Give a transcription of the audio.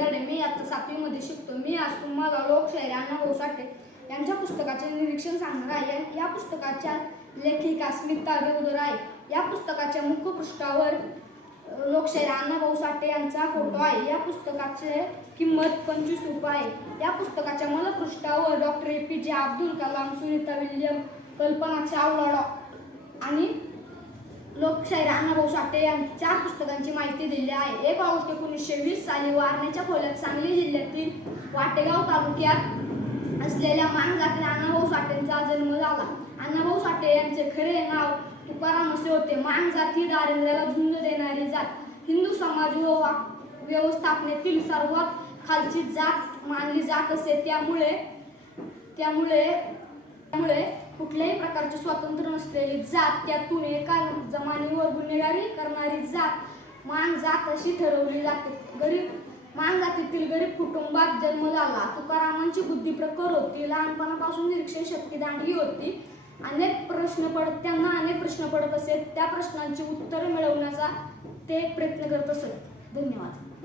विद्यार्थी मी आता सातवीमध्ये शिकतो मी आज तुम्हाला लोकशाहीर अण्णाभाऊ साठे यांच्या पुस्तकाचे निरीक्षण सांगणार आहे. या- पुस्तकाच्या लेखिका स्मिता देवधर आहे. या पुस्तकाच्या मुखपृष्ठावर पृष्ठावर लोकशाहीर अण्णाभाऊ साठे यांचा फोटो आहे. या पुस्तकाचे किंमत पंचवीस रुपये आहे. या पुस्तकाच्या मलपृष्ठावर डॉक्टर ए पी जे अब्दुल कलाम सुनीता विल्यम कल्पना चावला डॉ- लोकशाहीर अण्णाभाऊ साठे यांच्या चार पुस्तकांची माहिती दिली आहे. एक ऑगस्ट एकोणीसशे वीस साली वारण्याच्या खोल्यात सांगली जिल्ह्यातील वाटेगाव तालुक्यात असलेल्या मान जातीत अण्णाभाऊ साठेंचा जन्म झाला. अण्णाभाऊ साठे यांचे खरे नाव तुकाराम असे होते. मानजात ही दारिद्र्याला झुंज देणारी जात. हिंदू समाज व व्यवस्थापनेतील सर्वात खालची जात मानली जात असे. त्यामुळे त्यामुळे त्यामुळे कुठल्याही प्रकारचे स्वातंत्र्य नसलेली जात त्यातून एका जमानीवर गुन्हेगारी करणारी जात मान जात अशी ठरवली जाते. गरीब मान जातीतील गरीब कुटुंबात जन्म झाला. तुकारामांची बुद्धी प्रखर होती. लहानपणापासून निरीक्षण शक्ती दांडगी होती. अनेक प्रश्न पडत त्यांना अनेक प्रश्न पडत असेल त्या प्रश्नांची उत्तरं मिळवण्याचा ते प्रयत्न करत असत. धन्यवाद.